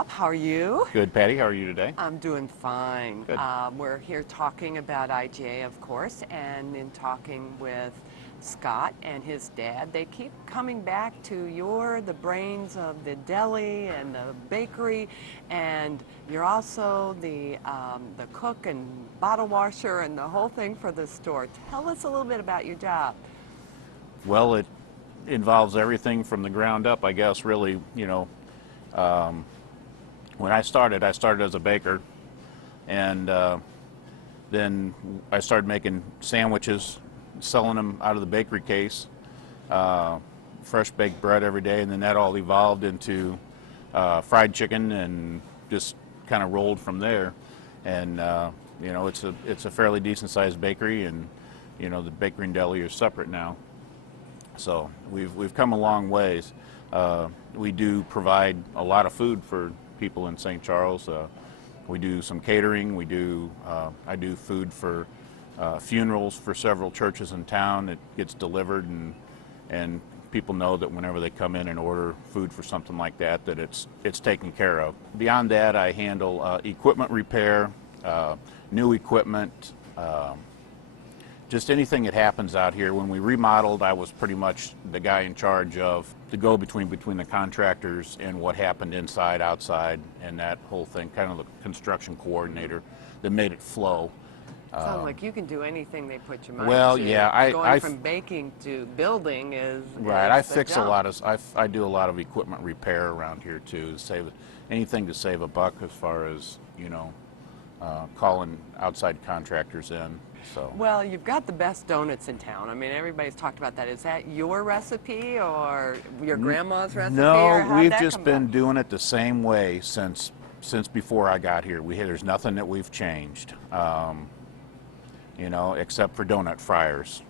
Bob. How are you? Good, Patty. How are you today? I'm doing fine. Good. We're here talking about IGA, of course, and in talking with Scott and his dad, they keep coming back to you're the brains of the deli and the bakery, and you're also the cook and bottle washer and the whole thing for the store. Tell us a little bit about your job. Well, it involves everything from the ground up, I guess, really. When I started as a baker, and then I started making sandwiches, selling them out of the bakery case, fresh baked bread every day, and then that all evolved into fried chicken and just kind of rolled from there. And it's a fairly decent sized bakery, and the bakery and deli are separate now. So we've come a long ways. We do provide a lot of food for people in St. Charles. We do some catering. I do food for funerals for several churches in town. It gets delivered, and people know that whenever they come in and order food for something like that, that it's taken care of. Beyond that, I handle equipment repair, new equipment, just anything that happens out here. When we remodeled, I was pretty much the guy in charge of the go-between between the contractors and what happened inside, outside, and that whole thing, kind of the construction coordinator that made it flow. Sounds like you can do anything they put your mind Well, to. yeah, Going from baking to building is right. Is I fix jump. a lot of. I do a lot of equipment repair around here too. Save anything to save a buck, as far as calling outside contractors in. So. Well, you've got the best donuts in town. I mean, everybody's talked about that. Is that your recipe or your grandma's recipe? No, or how'd we've that just come been about? doing it the same way since before I got here. There's nothing that we've changed, except for donut fryers.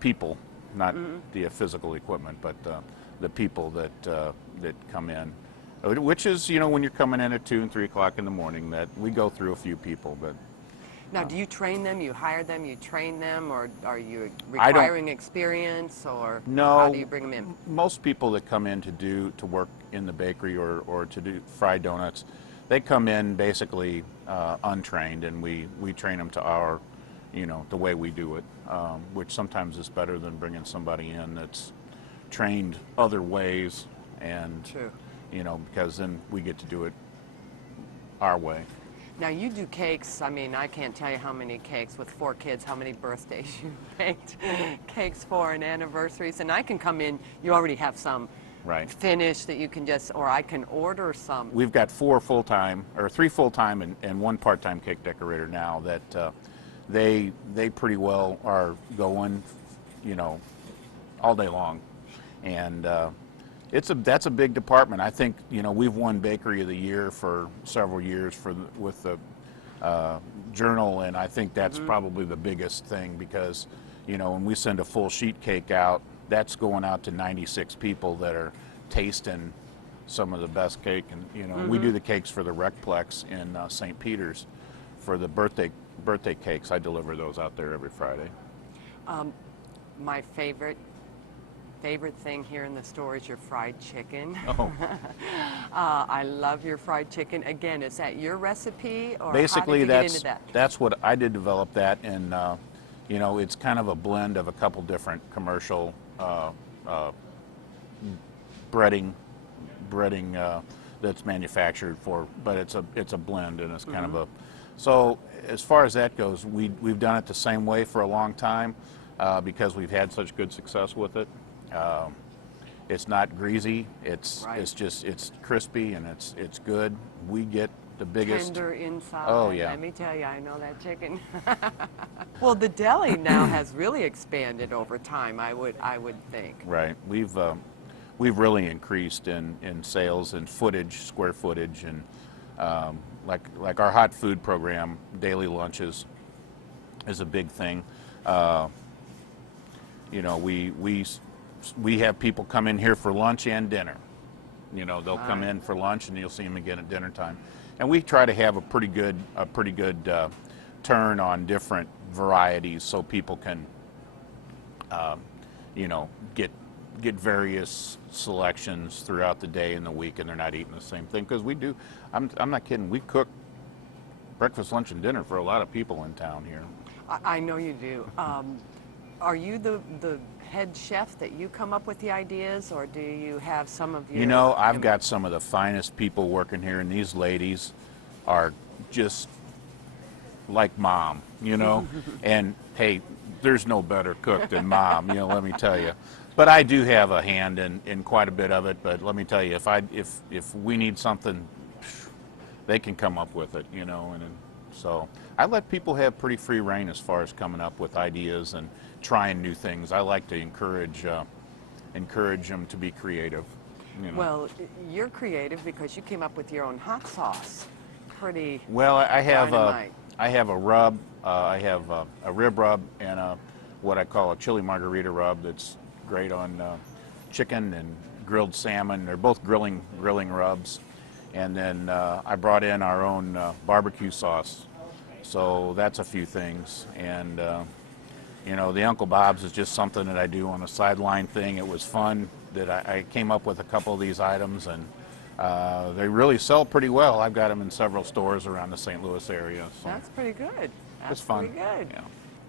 People, not the physical equipment, but the people that come in. Which is, when you're coming in at 2 and 3 o'clock in the morning, that we go through a few people, but. Now, do you train them? You hire them? You train them? Or are you requiring experience? Or No, how do you bring them in? Most people that come in to work in the bakery or to do fried donuts, they come in basically untrained, and we train them to our, the way we do it, which sometimes is better than bringing somebody in that's trained other ways, and True. Because then we get to do it our way. Now, you do cakes. I mean, I can't tell you how many cakes with 4 kids, how many birthdays you baked cakes for and anniversaries. And I can come in, you already have some finished that you can or I can order some. We've got 3 full-time and 1 part-time cake decorator now that they pretty well are going, all day long. And that's a big department. I think we've won Bakery of the Year for several years with the Journal, and I think that's probably the biggest thing, because when we send a full sheet cake out, that's going out to 96 people that are tasting some of the best cake. And we do the cakes for the Recplex in St. Peter's for the birthday cakes. I deliver those out there every Friday. My favorite thing here in the store is your fried chicken. Oh. I love your fried chicken. Again, is that your recipe, or basically how did you get into that? That's what I did develop that, and it's kind of a blend of a couple different commercial breading that's manufactured but it's a blend, and it's kind of a. So as far as that goes, we've done it the same way for a long time, because we've had such good success with it. It's not greasy. It's crispy, and it's good. We get the biggest tender inside. Oh yeah. Let me tell you, I know that chicken. Well, the deli now has really expanded over time. I would think. Right. We've really increased in sales and square footage, and like our hot food program, daily lunches, is a big thing. We have people come in here for lunch and dinner. They'll come in for lunch, and you'll see them again at dinner time. And we try to have a pretty good turn on different varieties, so people can, get get various selections throughout the day and the week, and they're not eating the same thing. Because we do, I'm not kidding, we cook breakfast, lunch, and dinner for a lot of people in town here. I know you do. Are you the head chef that you come up with the ideas, or do you have some of your... You know, I've got some of the finest people working here, and these ladies are just like mom, you know. And hey, there's no better cook than mom, you know, let me tell you. But I do have a hand in quite a bit of it. But let me tell you, if we need something, they can come up with it, you know. And so I let people have pretty free reign as far as coming up with ideas and trying new things. I like to encourage them to be creative. You know. Well, you're creative because you came up with your own hot sauce. Pretty Well, I have dynamite. I have a rub. I have a rib rub and what I call a chili margarita rub that's great on chicken and grilled salmon. They're both grilling rubs. And then I brought in our own barbecue sauce. So that's a few things. And you know, the Uncle Bob's is just something that I do on a sideline thing. It was fun that I came up with a couple of these items, and they really sell pretty well. I've got them in several stores around the St. Louis area. So That's pretty good. That's it's fun. pretty good. Yeah.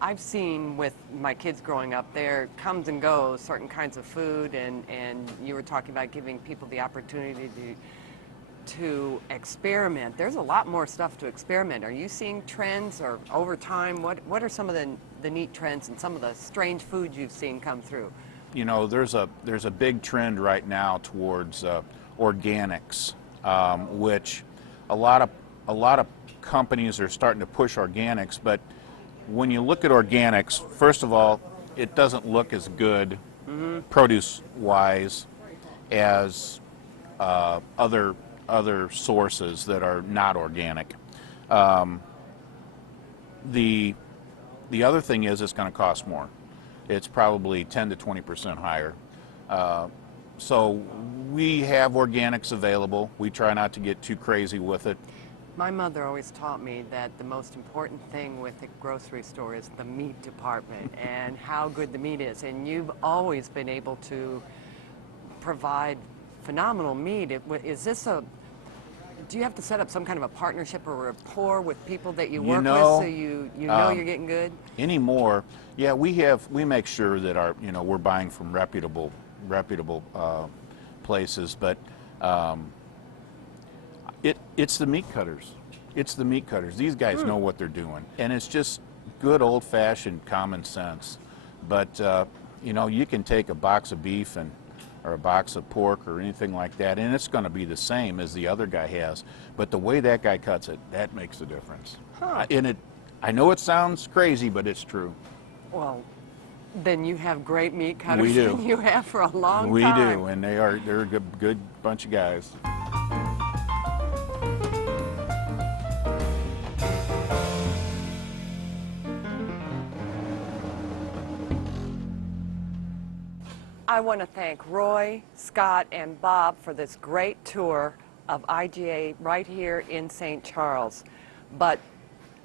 I've seen with my kids growing up, there comes and goes certain kinds of food, and you were talking about giving people the opportunity to experiment. There's a lot more stuff to experiment. Are you seeing trends, or over time, what are some of the neat trends and some of the strange foods you've seen come through? You know, there's a big trend right now towards organics, which a lot of companies are starting to push organics. But when you look at organics, first of all, it doesn't look as good produce-wise as other sources that are not organic. The other thing is it's going to cost more. It's probably 10 to 20% higher. So we have organics available. We try not to get too crazy with it. My mother always taught me that the most important thing with the grocery store is the meat department and how good the meat is. And you've always been able to provide phenomenal meat. Do you have to set up some kind of a partnership or rapport with people that you work with, so you know you're getting good? Anymore, yeah, we make sure that we're buying from reputable places, but it's the meat cutters. It's the meat cutters. These guys know what they're doing, and it's just good old-fashioned common sense. But you can take a box of beef or a box of pork or anything like that, and it's going to be the same as the other guy has. But the way that guy cuts it, that makes a difference. Huh. I know it sounds crazy, but it's true. Well, then you have great meat cutters. We do. And you have for a long time. We do, and they're a good bunch of guys. I want to thank Roy, Scott, and Bob for this great tour of IGA right here in St. Charles. But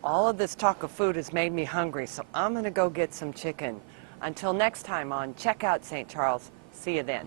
all of this talk of food has made me hungry, so I'm going to go get some chicken. Until next time on Check Out St. Charles, see you then.